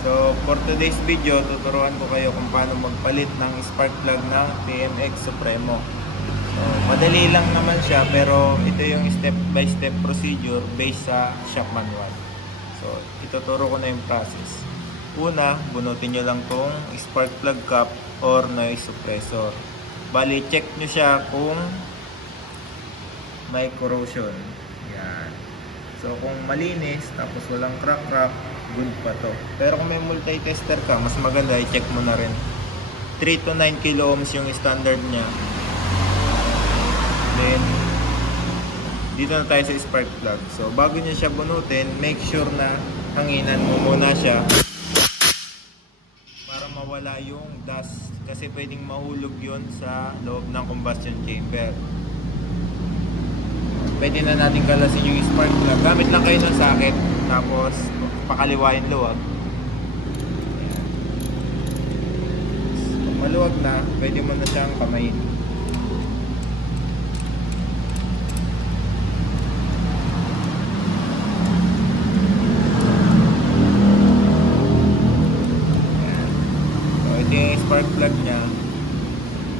So for today's video, tuturuan ko kayo kung paano magpalit ng spark plug ng TMX Supremo. So madali lang naman siya, pero ito yung step by step procedure based sa shop manual. So ituturo ko na yung process. Una, bunutin nyo lang tong spark plug cap or noise suppressor. Bali, check nyo siya kung may corrosion. Yan. So kung malinis, tapos walang crack, good pa to. Pero kung may multi-tester ka, mas maganda i-check mo na rin. 3 to 9 kilo ohms yung standard niya. Then dito na tayo sa spark plug. So bago niya siya bunutin, make sure na hanginan mo muna siya para mawala yung dust, kasi pwedeng mahulog yon sa loob ng combustion chamber. Pwede na natin kalasin yung spark plug. Gamit lang kayo ng socket, tapos pakaliwain luwag. Kung maluwag na, pwede mo na siyang kamayin. So ito yung spark plug nya.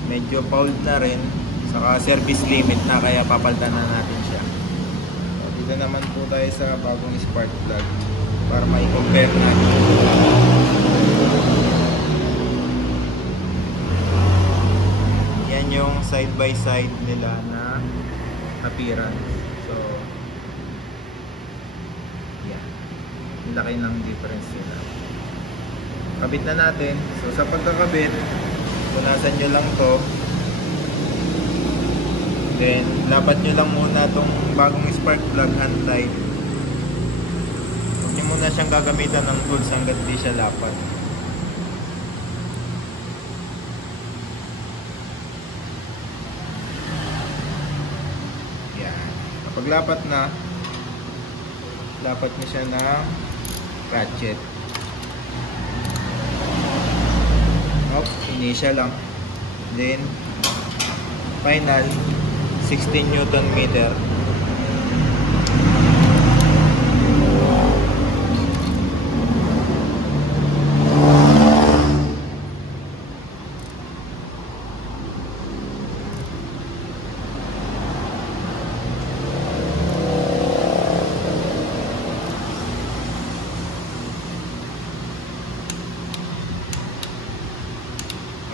Medyo fouled na rin, saka service limit na, kaya papalitan na natin siya. So dito naman po tayo sa bagong spark plug para mai-compare natin. Yan yung side by side nila na appearance. So yan, laki ng difference nila. Kabit na natin. So sa pagkakabit, punasan nyo lang to. Then lapat nyo lang muna tong bagong spark plug hand light. Huwag nyo muna siyang gagamitan ng tools hanggat di siya lapat. Yan. Kapag lapat na, lapat nyo siya ng ratchet. Initial lang. Then final 16 Newton meter.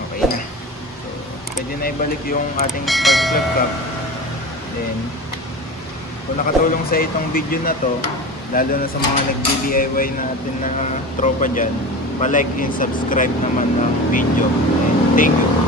Okay na. So, pwede na ibalik yung ating spark plug cap. Then, kung nakatulong sa itong video na to, lalo na sa mga nag-DIY natin na tropa dyan, pa-like and subscribe naman ng video. And thank you.